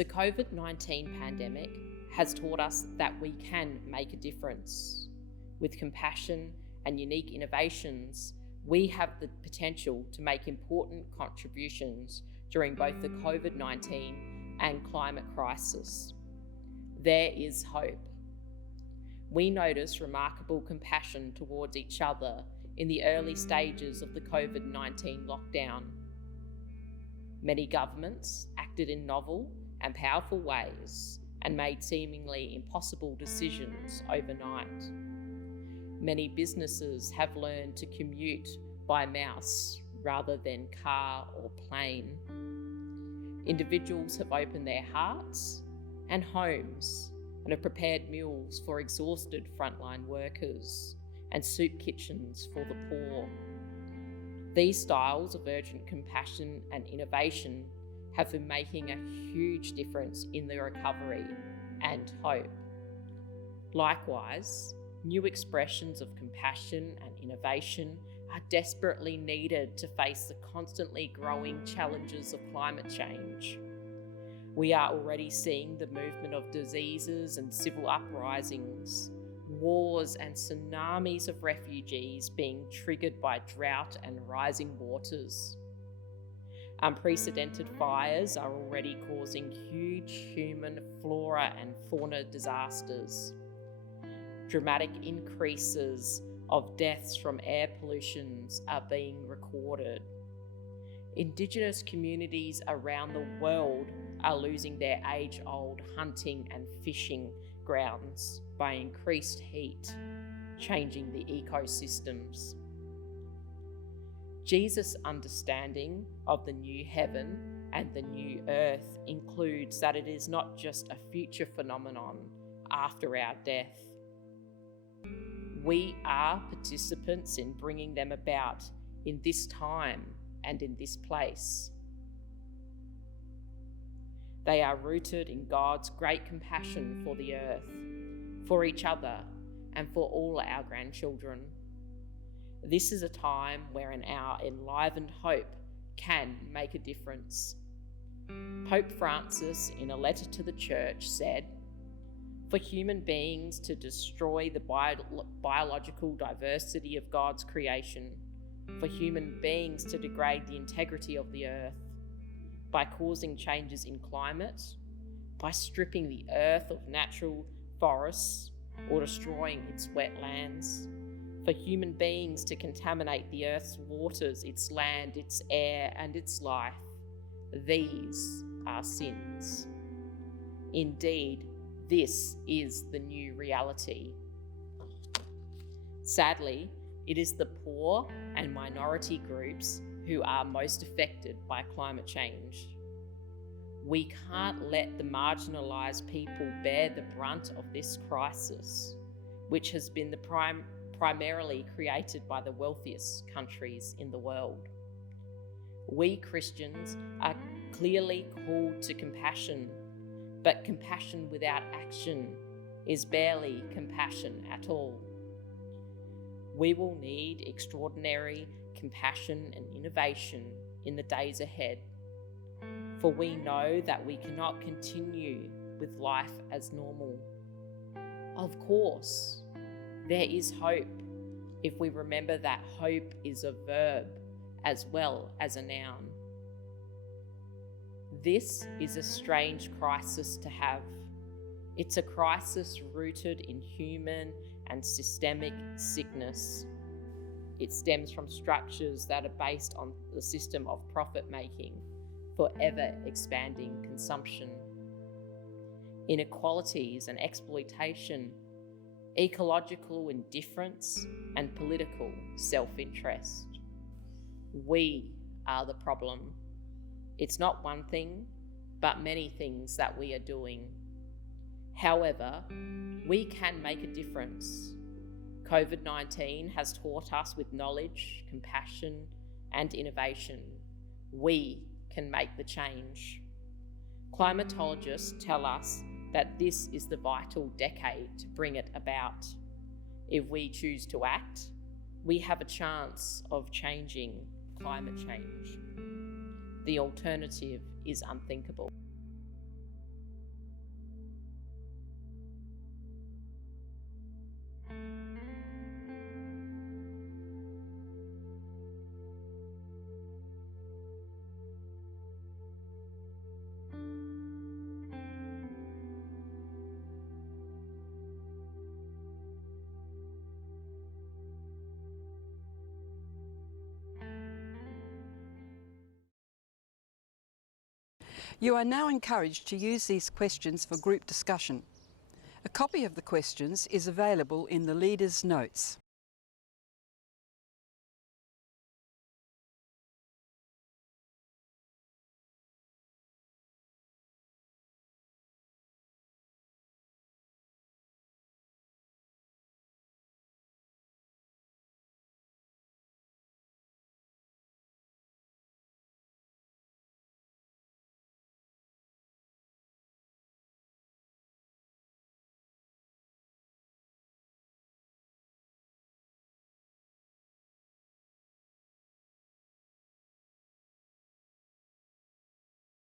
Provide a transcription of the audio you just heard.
The COVID-19 pandemic has taught us that we can make a difference. With compassion and unique innovations, we have the potential to make important contributions during both the COVID-19 and climate crisis. There is hope. We notice remarkable compassion towards each other in the early stages of the COVID-19 lockdown. Many governments acted in novel and powerful ways and made seemingly impossible decisions overnight. Many businesses have learned to commute by mouse rather than car or plane. Individuals have opened their hearts and homes and have prepared meals for exhausted frontline workers and soup kitchens for the poor. These styles of urgent compassion and innovation have been making a huge difference in the recovery and hope. Likewise, new expressions of compassion and innovation are desperately needed to face the constantly growing challenges of climate change. We are already seeing the movement of diseases and civil uprisings, wars and tsunamis of refugees being triggered by drought and rising waters. Unprecedented fires are already causing huge human flora and fauna disasters. Dramatic increases of deaths from air pollutions are being recorded. Indigenous communities around the world are losing their age-old hunting and fishing grounds by increased heat, changing the ecosystems. Jesus' understanding of the new heaven and the new earth includes that it is not just a future phenomenon after our death. We are participants in bringing them about in this time and in this place. They are rooted in God's great compassion for the earth, for each other, and for all our grandchildren. This is a time wherein our enlivened hope can make a difference. Pope Francis, in a letter to the Church, said, "For human beings to destroy the biological diversity of God's creation, for human beings to degrade the integrity of the earth, by causing changes in climate, by stripping the earth of natural forests or destroying its wetlands, for human beings to contaminate the earth's waters, its land, its air, and its life, these are sins. Indeed, this is the new reality." Sadly, it is the poor and minority groups who are most affected by climate change. We can't let the marginalised people bear the brunt of this crisis, which has been primarily created by the wealthiest countries in the world. We Christians are clearly called to compassion, but compassion without action is barely compassion at all. We will need extraordinary compassion and innovation in the days ahead, for we know that we cannot continue with life as normal. Of course, there is hope if we remember that hope is a verb as well as a noun. This is a strange crisis to have. It's a crisis rooted in human and systemic sickness. It stems from structures that are based on the system of profit-making for ever-expanding consumption, inequalities and exploitation, ecological indifference, and political self-interest. We are the problem. It's not one thing, but many things that we are doing. However, we can make a difference. COVID-19 has taught us with knowledge, compassion, and innovation. We can make the change. Climatologists tell us that this is the vital decade to bring it about. If we choose to act, we have a chance of changing climate change. The alternative is unthinkable. You are now encouraged to use these questions for group discussion. A copy of the questions is available in the Leaders' Notes.